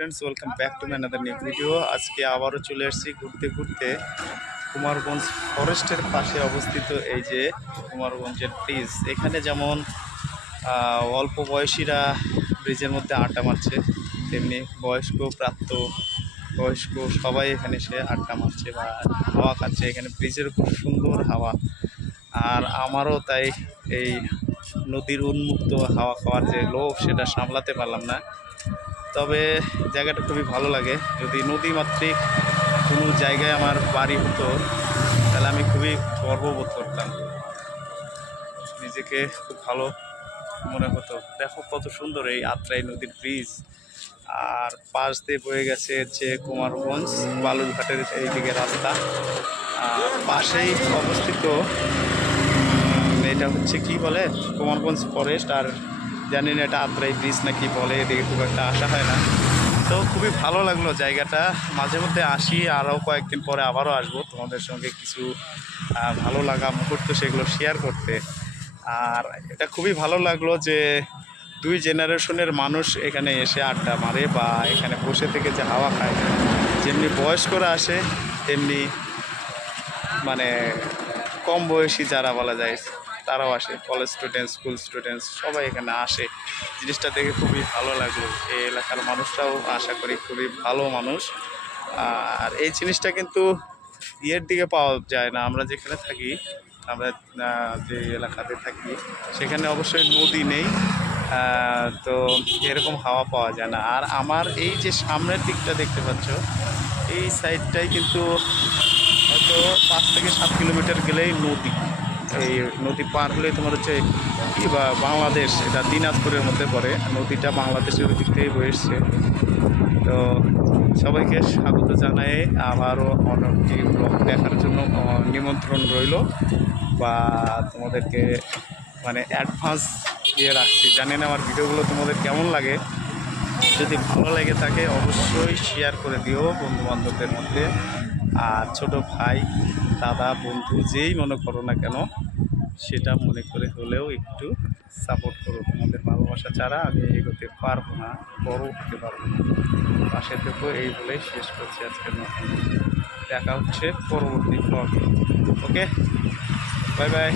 Friends, welcome back to my another new video. আজকে আবারও চলে আসছি ঘুরতে ঘুরতে কুমারগঞ্জ ফরেস্টের পাশে অবস্থিত এই যে কুমারগঞ্জের ব্রিজ। এখানে যেমন অল্প বয়সীরা ব্রিজের মধ্যে আড্ডা মারছে, তেমনি বয়স্ক প্রাপ্ত বয়স্ক সবাই এখানে এসে আড্ডা মারছে বা হাওয়া খাচ্ছে। এখানে ব্রিজের খুব সুন্দর হাওয়া, আর আমারও তাই এই নদীর উন্মুক্ত হাওয়া খাওয়ার যে লোভ সেটা সামলাতে পারলাম না। তবে জায়গাটা খুবই ভালো লাগে। যদি নদীমাতৃক কোনো জায়গায় আমার বাড়ি হতো তাহলে আমি খুবই গর্ববোধ করতাম, নিজেকে খুব ভালো মনে হতো। দেখো কত সুন্দর এই আত্রাই নদীর ব্রিজ, আর পাশ দিয়ে বয়ে গেছে হচ্ছে কুমারগঞ্জ বালুরঘাটের এইদিকে রাস্তা। আর পাশেই অবস্থিত এটা হচ্ছে কি বলে কুমারগঞ্জ ফরেস্ট, আর জানি না এটা আত্রাই ব্রিজ না কি বলে, এদিকে খুব একটা আসা হয় না। তো খুবই ভালো লাগলো জায়গাটা, মাঝে মধ্যে আসি, আরও কয়েকদিন পরে আবারও আসবো তোমাদের সঙ্গে কিছু ভালো লাগা মুহূর্ত সেগুলো শেয়ার করতে। আর এটা খুবই ভালো লাগলো যে দুই জেনারেশনের মানুষ এখানে এসে আড্ডা মারে বা এখানে বসে থেকে যে হাওয়া খায়, যেমনি বয়স্করা আসে তেমনি মানে কম বয়সী যারা বলা যায় তারাও আসে, কলেজ স্টুডেন্টস, স্কুল স্টুডেন্টস সবাই এখানে আসে। জিনিসটা দেখে খুবই ভালো লাগলো। এই এলাকার মানুষরাও আশা করি খুবই ভালো মানুষ। আর এই জিনিসটা কিন্তু ইয়ের দিকে পাওয়া যায় না। আমরা যেখানে থাকি, আমরা যে এলাকাতে থাকি সেখানে অবশ্যই নদী নেই, তো এরকম হাওয়া পাওয়া যায় না। আর আমার এই যে সামনের দিকটা দেখতে পাচ্ছ, এই সাইডটাই কিন্তু হয়তো 5 থেকে 7 কিলোমিটার গেলেই নদী। এই নদী পার হলে তোমার হচ্ছে কি বা বাংলাদেশ, এটা দিনাজপুরের মধ্যে পড়ে। নদীটা বাংলাদেশের ওই দিক থেকেই বয়ে এসছে। তো সবাইকে স্বাগত জানাই, আবারও অনেকটি ব্লগ দেখার জন্য নিমন্ত্রণ রইল, বা তোমাদেরকে মানে অ্যাডভান্স দিয়ে রাখছি। জানি না আমার ভিডিওগুলো তোমাদের কেমন লাগে। যদি ভালো লেগে থাকে অবশ্যই শেয়ার করে দিও বন্ধুবান্ধবদের মধ্যে। আর ছোট ভাই, দাদা, বন্ধু যেই মনে করো না কেন সেটা মনে করে হলেও একটু সাপোর্ট করো। তোমাদের ভালোবাসা ছাড়া আমি এগোতে পারবো না, বড় হতে পারবো না। পাশে থেকো, এই বলেই শেষ করছি আজকের মতো। দেখা হচ্ছে পরবর্তী ব্লগে। ওকে, বাই বাই।